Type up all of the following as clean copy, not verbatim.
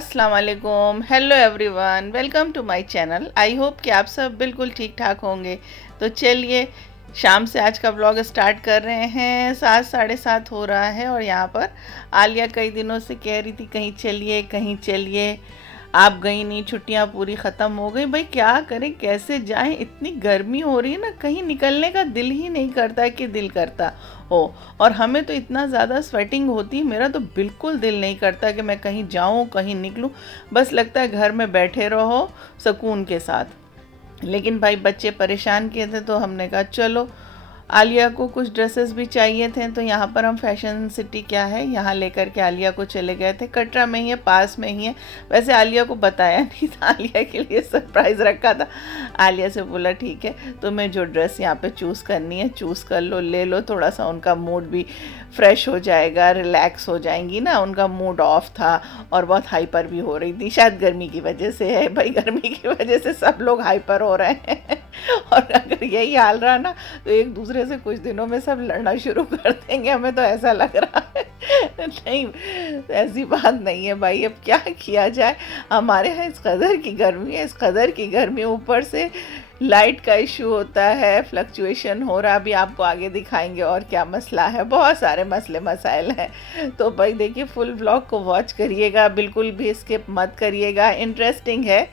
अस्सलाम वालेकुम, hello everyone, welcome to my channel. I hope कि आप सब बिल्कुल ठीक ठाक होंगे। तो चलिए शाम से आज का व्लॉग स्टार्ट कर रहे हैं। 7 साढ़े 7 हो रहा है और यहाँ पर आलिया कई दिनों से कह रही थी कहीं चलिए कहीं चलिए। आप गई नहीं, छुट्टियाँ पूरी ख़त्म हो गई। भाई क्या करें, कैसे जाएं, इतनी गर्मी हो रही है ना, कहीं निकलने का दिल ही नहीं करता कि दिल करता हो। और हमें तो इतना ज़्यादा स्वेटिंग होती है, मेरा तो बिल्कुल दिल नहीं करता कि मैं कहीं जाऊं कहीं निकलूं। बस लगता है घर में बैठे रहो सुकून के साथ। लेकिन भाई बच्चे परेशान किए थे तो हमने कहा चलो। आलिया को कुछ ड्रेसेस भी चाहिए थे तो यहाँ पर हम फैशन सिटी क्या है यहाँ लेकर के आलिया को चले गए थे। कटरा में ही है, पास में ही है। वैसे आलिया को बताया नहीं था, आलिया के लिए सरप्राइज़ रखा था। आलिया से बोला ठीक है तुम्हें जो ड्रेस यहाँ पे चूज़ करनी है चूज़ कर लो, ले लो। थोड़ा सा उनका मूड भी फ्रेश हो जाएगा, रिलैक्स हो जाएंगी ना। उनका मूड ऑफ था और बहुत हाइपर भी हो रही थी, शायद गर्मी की वजह से है। भाई गर्मी की वजह से सब लोग हाइपर हो रहे हैं और अगर यही हाल रहा ना तो एक दूसरे से कुछ दिनों में सब लड़ना शुरू कर देंगे, हमें तो ऐसा लग रहा है। नहीं, ऐसी बात नहीं है भाई, अब क्या किया जाए। हमारे यहाँ इस कदर की गर्मी है, इस कदर की गर्मी, ऊपर से लाइट का इशू होता है, फ्लक्चुएशन हो रहा। अभी आपको आगे दिखाएंगे और क्या मसला है, बहुत सारे मसले मसाइल हैं। तो भाई देखिए फुल व्लॉग को वॉच करिएगा, बिल्कुल भी स्किप मत करिएगा, इंटरेस्टिंग है।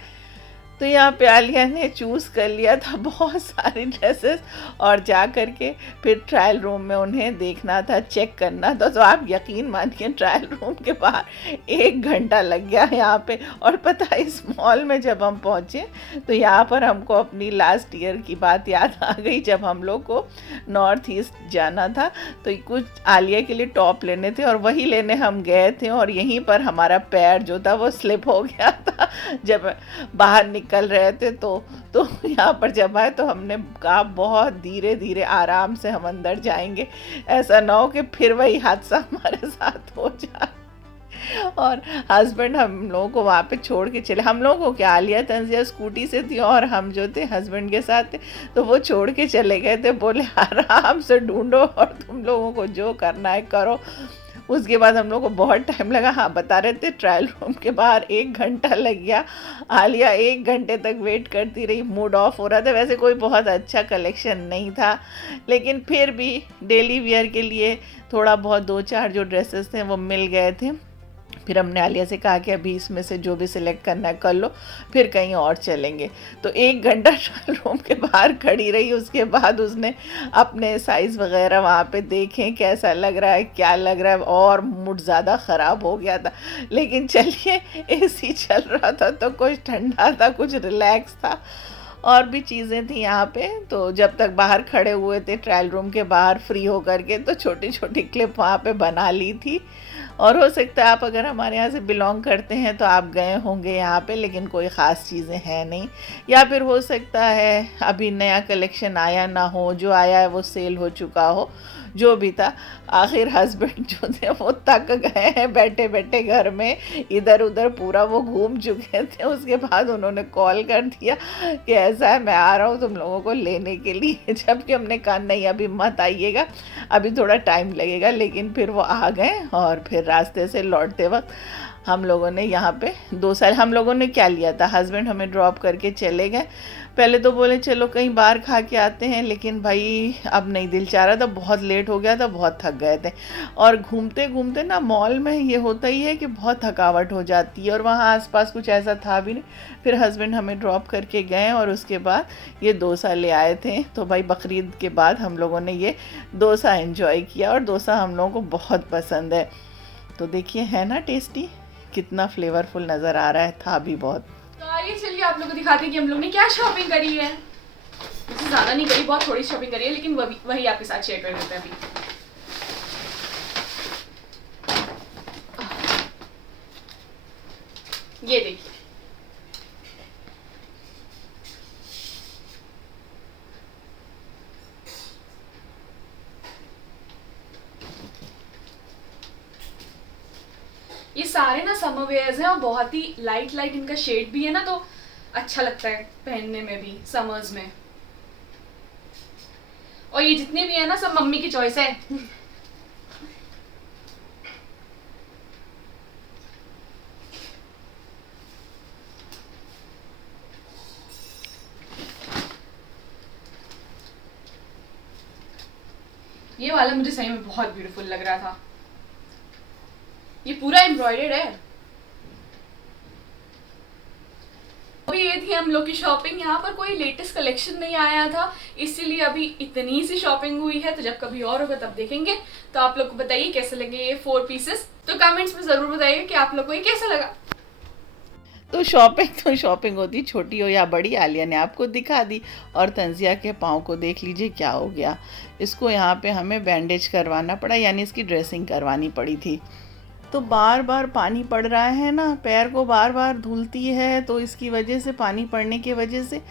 तो यहाँ पे आलिया ने चूज़ कर लिया था बहुत सारी ड्रेसेस और जा कर के फिर ट्रायल रूम में उन्हें देखना था, चेक करना था। तो आप यकीन मानिए ट्रायल रूम के बाहर 1 घंटा लग गया यहाँ पे। और पता है इस मॉल में जब हम पहुँचे तो यहाँ पर हमको अपनी लास्ट ईयर की बात याद आ गई, जब हम लोग को नॉर्थ ईस्ट जाना था तो कुछ आलिया के लिए टॉप लेने थे और वही लेने हम गए थे। और यहीं पर हमारा पैर जो था वो स्लिप हो गया था जब बाहर निकल रहे थे। तो यहाँ पर जब आए तो हमने कहा बहुत धीरे धीरे आराम से हम अंदर जाएंगे, ऐसा ना हो कि फिर वही हादसा हमारे साथ हो जाए। और हस्बैंड हम लोगों को वहाँ पे छोड़ के चले। हम लोगों को क्या, आलिया तंजिया स्कूटी से थी और हम जो थे हस्बैंड के साथ थे, तो वो छोड़ के चले गए थे। बोले आराम से ढूंढो और तुम लोगों को जो करना है करो। उसके बाद हम लोग को बहुत टाइम लगा। हाँ बता रहे थे ट्रायल रूम के बाहर 1 घंटा लग गया। आलिया 1 घंटे तक वेट करती रही, मूड ऑफ हो रहा था। वैसे कोई बहुत अच्छा कलेक्शन नहीं था, लेकिन फिर भी डेली वियर के लिए थोड़ा बहुत 2-4 जो ड्रेसेस थे वो मिल गए थे। फिर हमने आलिया से कहा कि अभी इसमें से जो भी सिलेक्ट करना है कर लो, फिर कहीं और चलेंगे। तो 1 घंटा ट्रायल रूम के बाहर खड़ी रही। उसके बाद उसने अपने साइज़ वगैरह वहाँ पे देखें कैसा लग रहा है क्या लग रहा है, और मूड ज़्यादा ख़राब हो गया था। लेकिन चलिए एसी चल रहा था तो कुछ ठंडा था, कुछ रिलैक्स था, और भी चीज़ें थी यहाँ पे। तो जब तक बाहर खड़े हुए थे ट्रायल रूम के बाहर फ्री होकर के, तो छोटी छोटी क्लिप वहाँ पे बना ली थी। और हो सकता है आप अगर हमारे यहाँ से बिलोंग करते हैं तो आप गए होंगे यहाँ पे, लेकिन कोई ख़ास चीज़ें हैं नहीं। या फिर हो सकता है अभी नया कलेक्शन आया ना हो, जो आया है वो सेल हो चुका हो, जो भी था। आखिर हस्बैंड जो थे वो थक गए हैं बैठे बैठे घर में, इधर उधर पूरा वो घूम चुके थे। उसके बाद उन्होंने कॉल कर दिया कि ऐसा है मैं आ रहा हूँ तुम लोगों को लेने के लिए। जबकि हमने कहा नहीं अभी मत आइएगा, अभी थोड़ा टाइम लगेगा। लेकिन फिर वो आ गए और फिर रास्ते से लौटते वक्त हम लोगों ने यहाँ पे 2 साल हम लोगों ने क्या लिया था, हस्बैंड हमें ड्रॉप करके चले गए। पहले तो बोले चलो कहीं बाहर खा के आते हैं, लेकिन भाई अब नहीं दिल चाह रहा था, बहुत लेट हो गया था, बहुत थक गए थे। और घूमते घूमते ना मॉल में ये होता ही है कि बहुत थकावट हो जाती है, और वहाँ आसपास कुछ ऐसा था भी नहीं। फिर हस्बैंड हमें ड्रॉप करके गए और उसके बाद ये डोसा ले आए थे। तो भाई बकरीद के बाद हम लोगों ने ये डोसा एंजॉय किया और डोसा हम लोगों को बहुत पसंद है। तो देखिए है ना टेस्टी, कितना फ्लेवरफुल नज़र आ रहा है, था भी बहुत। तो आइए चलिए आप लोगों को दिखाते हैं कि हम लोग ने क्या शॉपिंग करी है। वैसे ज़्यादा नहीं करी, बहुत थोड़ी शॉपिंग करी है, लेकिन वही आपके साथ शेयर कर देते हैं अभी। ये देखिए, ये सारे ना समर वेयर्स हैं और बहुत ही लाइट लाइट इनका शेड भी है ना, तो अच्छा लगता है पहनने में भी समर्स में। और ये जितने भी है ना सब मम्मी की चॉइस है। ये वाला मुझे सही में बहुत ब्यूटीफुल लग रहा था। ये पूरा एम्ब्रॉयडर्ड है। अभी ये थी हम लोग की शॉपिंग। यहाँ पर कोई लेटेस्ट कलेक्शन नहीं आया था, इसीलिए अभी इतनी सी शॉपिंग हुई है। तो जब कभी और होगा तब देखेंगे। तो आप लोग को बताइए कैसे लगे ये 4 पीसेस। तो कमेंट्स में जरूर बताइए कि आप लोग को ये कैसा लगा। तो शॉपिंग होती, छोटी हो या बड़ी, आलिया ने आपको दिखा दी। और तंजिया के पाँव को देख लीजिए क्या हो गया। इसको यहाँ पे हमें बैंडेज करवाना पड़ा, यानी इसकी ड्रेसिंग करवानी पड़ी थी। तो बार बार पानी पड़ रहा है ना, पैर को बार बार धुलती है, तो इसकी वजह से, पानी पड़ने की वजह से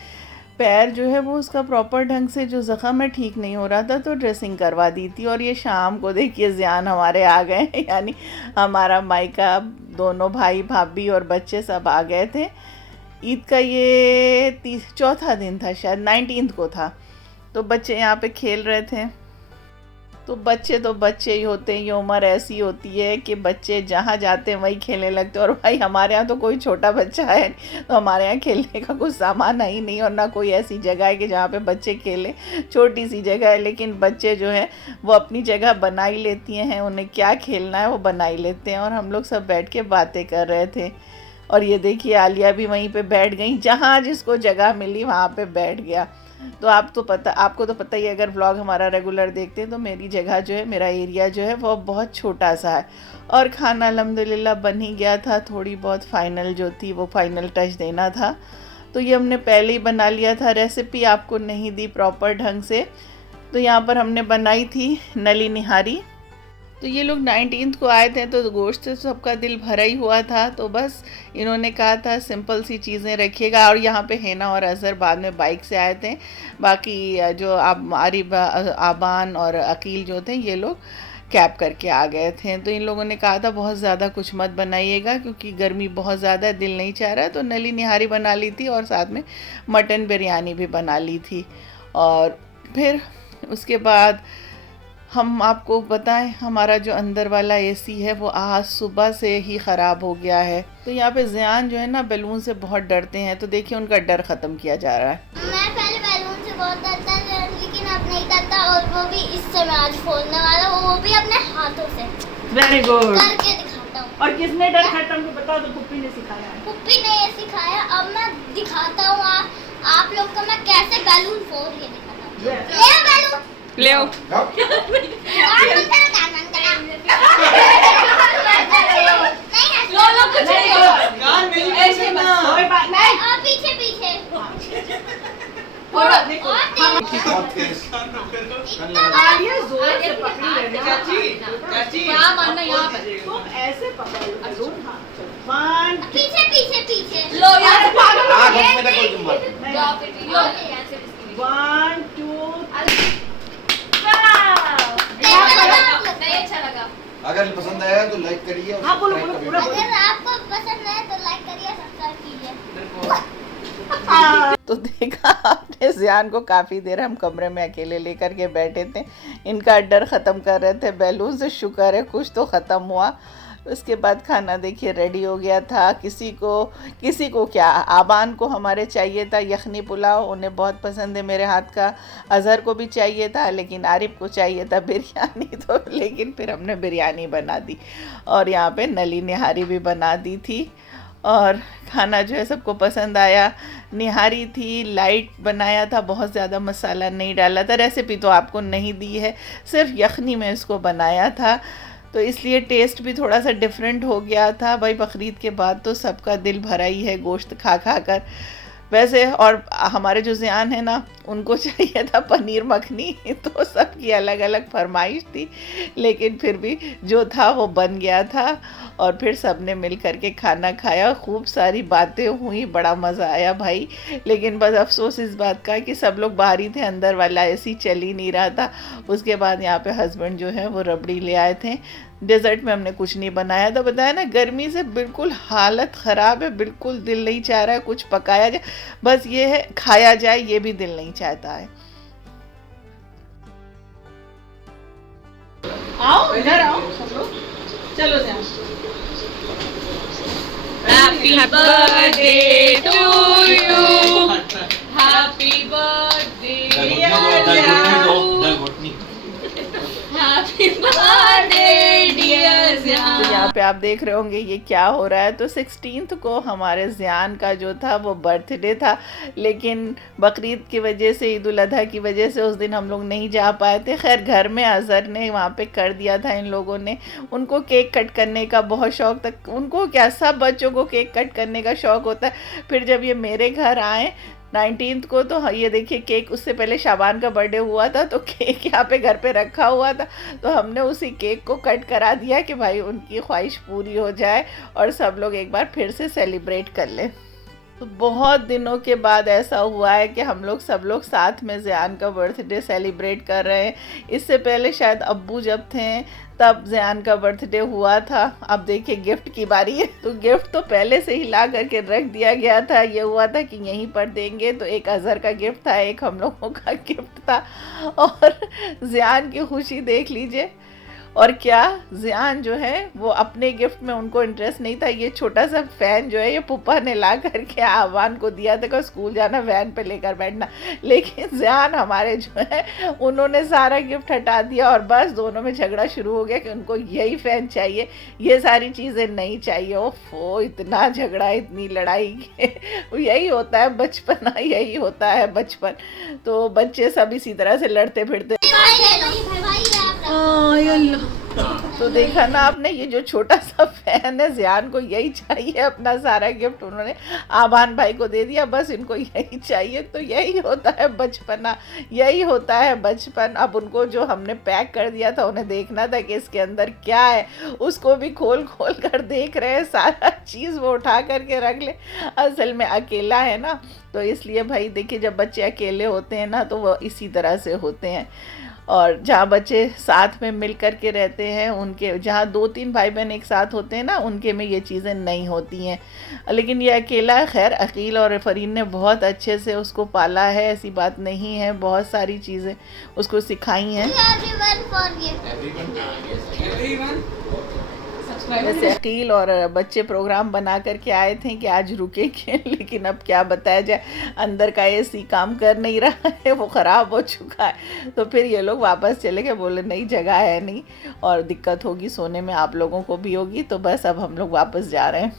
पैर जो है वो उसका प्रॉपर ढंग से जो ज़ख़म है ठीक नहीं हो रहा था, तो ड्रेसिंग करवा दी थी। और ये शाम को देखिए ज़ियान हमारे आ गए हैं, यानी हमारा मायका, दोनों भाई भाभी और बच्चे सब आ गए थे। ईद का ये चौथा दिन था, शायद 19 को था। तो बच्चे यहाँ पे खेल रहे थे। तो बच्चे ही होते हैं, ये उम्र ऐसी होती है कि बच्चे जहाँ जाते हैं वहीं खेलने लगते हैं। और भाई हमारे यहाँ तो कोई छोटा बच्चा है नहीं, तो हमारे यहाँ खेलने का कुछ सामान है ही नहीं, और ना कोई ऐसी जगह है कि जहाँ पे बच्चे खेलें। छोटी सी जगह है, लेकिन बच्चे जो हैं वो अपनी जगह बना ही लेती हैं, उन्हें क्या खेलना है वो बना ही लेते हैं। और हम लोग सब बैठ के बातें कर रहे थे। और ये देखिए आलिया भी वहीं पे बैठ गई, जहाँ जिसको जगह मिली वहाँ पे बैठ गया। तो आपको तो पता ही है, अगर व्लॉग हमारा रेगुलर देखते हैं तो मेरी जगह जो है, मेरा एरिया जो है वो बहुत छोटा सा है। और खाना अल्हम्दुलिल्लाह बन ही गया था। थोड़ी बहुत फाइनल जो थी वो फाइनल टच देना था, तो ये हमने पहले ही बना लिया था। रेसिपी आपको नहीं दी प्रॉपर ढंग से। तो यहाँ पर हमने बनाई थी नली निहारी। तो ये लोग 19 को आए थे, तो गोश्त से सबका दिल भरा ही हुआ था। तो बस इन्होंने कहा था सिंपल सी चीज़ें रखिएगा। और यहाँ पे हेना और अज़हर बाद में बाइक से आए थे। बाकी जो आरिब, आबान और अकील जो थे, ये लोग कैब करके आ गए थे। तो इन लोगों ने कहा था बहुत ज़्यादा कुछ मत बनाइएगा, क्योंकि गर्मी बहुत ज़्यादा, दिल नहीं चाह रहा। तो नली निहारी बना ली थी और साथ में मटन बिरयानी भी बना ली थी। और फिर उसके बाद हम आपको बताएं, हमारा जो अंदर वाला एसी है वो आज सुबह से ही ख़राब हो गया है। तो यहाँ पे ज़ियान जो है ना बैलून से बहुत डरते हैं, तो देखिए उनका डर ख़त्म किया जा रहा है। मैं पहले बैलून से बहुत डरता था, लेकिन अब नहीं डरता। और वो भी इससे मैं आज फोड़ने वाला हूँ, वो भी अपने हाथों से। Very good. करके दिखाता हूँ। और किसने डर खत्म को बताओ? तो पुप्पी ने सिखाया है। पुप्पी ने ये सिखाया। अब मैं दिखाता हूँ आप लोग को मैं कैसे बैलून फोड़ के दिखाता हूँ। ले बैलून ले आओ। पीछे पीछे ऐसे पीछे पीछे पीछे लो यार, 1 2 अच्छा लगा। अगर पसंद आया तो लाइक करिए। हाँ, बोलो, बोलो, पूरा बोलो। अगर आपको पसंद है तो लाइक करिए, सब्सक्राइब कीजिए। तो देखा आपने, ज़ियान को काफ़ी देर हम कमरे में अकेले लेकर के बैठे थे, इनका डर ख़त्म कर रहे थे बैलून से। शुक्र है कुछ तो ख़त्म हुआ। उसके बाद खाना देखिए रेडी हो गया था। किसी को क्या, आबान को हमारे चाहिए था यखनी पुलाव, उन्हें बहुत पसंद है मेरे हाथ का। अज़हर को भी चाहिए था, लेकिन आरिफ को चाहिए था बिरयानी। तो लेकिन फिर हमने बिरयानी बना दी। और यहाँ पे नली निहारी भी बना दी थी। और खाना जो है सबको पसंद आया। निहारी थी, लाइट बनाया था, बहुत ज़्यादा मसाला नहीं डाला था। रेसिपी तो आपको नहीं दी है, सिर्फ यखनी में इसको बनाया था, तो इसलिए टेस्ट भी थोड़ा सा डिफरेंट हो गया था। भाई बकरीद के बाद तो सबका दिल भरा ही है गोश्त खा खा कर वैसे। और हमारे जो ज़ियान है ना, उनको चाहिए था पनीर मखनी, तो सबकी अलग अलग फरमाइश थी, लेकिन फिर भी जो था वो बन गया था। और फिर सब ने मिल कर के खाना खाया, खूब सारी बातें हुई, बड़ा मज़ा आया भाई। लेकिन बस अफसोस इस बात का कि सब लोग बाहर ही थे, अंदर वाला एसी चल ही नहीं रहा था। उसके बाद यहाँ पे हस्बैंड जो है वो रबड़ी ले आए थे। डेजर्ट में हमने कुछ नहीं बनाया था, बताया ना गर्मी से बिल्कुल हालत ख़राब है, बिल्कुल दिल नहीं चाह रहा है कुछ पकाया जाए, बस ये है खाया जाए, ये भी दिल नहीं चाहता है। आओ इधर आओ सब लोग, चलो जाओ। Happy birthday to you. Happy birthday dear Jahu. यहाँ पे आप देख रहे होंगे ये क्या हो रहा है। तो 16th को हमारे ज़ियान का जो था वो बर्थडे था, लेकिन बकरीद की वजह से, ईद उल अधा की वजह से उस दिन हम लोग नहीं जा पाए थे। खैर घर में अज़हर ने वहाँ पे कर दिया था इन लोगों ने। उनको केक कट करने का बहुत शौक़ था, उनको क्या सब बच्चों को केक कट करने का शौक़ होता है। फिर जब ये मेरे घर आए 19th को, तो ये देखिए केक, उससे पहले शाबान का बर्थडे हुआ था तो केक यहाँ पे घर पे रखा हुआ था, तो हमने उसी केक को कट करा दिया कि भाई उनकी ख्वाहिश पूरी हो जाए और सब लोग एक बार फिर से सेलिब्रेट कर लें। तो बहुत दिनों के बाद ऐसा हुआ है कि हम लोग सब लोग साथ में ज़ियान का बर्थडे सेलिब्रेट कर रहे हैं। इससे पहले शायद अब्बू जब थे तब ज़ियान का बर्थडे हुआ था। अब देखिए गिफ्ट की बारी है, तो गिफ्ट तो पहले से ही ला करके रख दिया गया था। ये हुआ था कि यहीं पर देंगे, तो एक अज़हर का गिफ्ट था, एक हम लोगों का गिफ्ट था। और ज़ियान की खुशी देख लीजिए। और क्या ज़ियान जो है वो अपने गिफ्ट में उनको इंटरेस्ट नहीं था। ये छोटा सा फ़ैन जो है ये पुप्पा ने ला करके आवान को दिया था कि स्कूल जाना वैन पे लेकर बैठना, लेकिन ज़ियान हमारे जो है उन्होंने सारा गिफ्ट हटा दिया और बस दोनों में झगड़ा शुरू हो गया कि उनको यही फ़ैन चाहिए, ये सारी चीज़ें नहीं चाहिए। ओफो, इतना झगड़ा, इतनी लड़ाई। यही होता है बचपन, यही होता है बचपन। तो बच्चे सब इसी तरह से लड़ते फिरते। तो देखा ना आपने, ये जो छोटा सा फैन है ज़ियान को यही चाहिए, अपना सारा गिफ्ट उन्होंने आबान भाई को दे दिया, बस इनको यही चाहिए। तो यही होता है बचपना, यही होता है बचपन। अब उनको जो हमने पैक कर दिया था उन्हें देखना था कि इसके अंदर क्या है, उसको भी खोल खोल कर देख रहे हैं, सारा चीज़ वो उठा करके रख ले। असल में अकेला है ना, तो इसलिए भाई देखिए जब बच्चे अकेले होते हैं ना तो वो इसी तरह से होते हैं। और जहाँ बच्चे साथ में मिल कर के रहते हैं, उनके जहाँ 2-3 भाई बहन एक साथ होते हैं ना, उनके में ये चीज़ें नहीं होती हैं। लेकिन ये अकेला, खैर अकील और फरीन ने बहुत अच्छे से उसको पाला है, ऐसी बात नहीं है, बहुत सारी चीज़ें उसको सिखाई हैं। वैसे अकील और बच्चे प्रोग्राम बना करके आए थे कि आज रुकेंगे, लेकिन अब क्या बताया जाए, अंदर का एसी काम कर नहीं रहा है, वो ख़राब हो चुका है। तो फिर ये लोग वापस चले गए, बोले नहीं जगह है नहीं और दिक्कत होगी सोने में, आप लोगों को भी होगी, तो बस अब हम लोग वापस जा रहे हैं।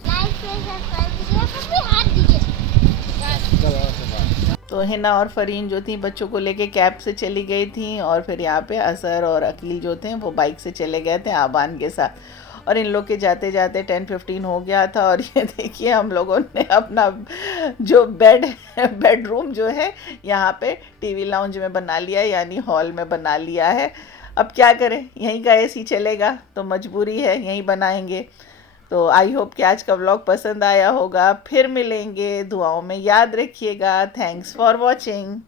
तो हिना और फरीन जो थी बच्चों को लेके कैब से चली गई थी, और फिर यहाँ पे असर और अकील जो थे वो बाइक से चले गए थे आबान के साथ। और इन लोग के जाते जाते 10-15 हो गया था। और ये देखिए हम लोगों ने अपना जो बेडरूम जो है यहाँ पे टीवी लाउंज में बना लिया है, यानी हॉल में बना लिया है। अब क्या करें, यहीं का एसी चलेगा तो मजबूरी है, यहीं बनाएंगे। तो आई होप कि आज का व्लॉग पसंद आया होगा। फिर मिलेंगे, दुआओं में याद रखिएगा। Thanks for watching.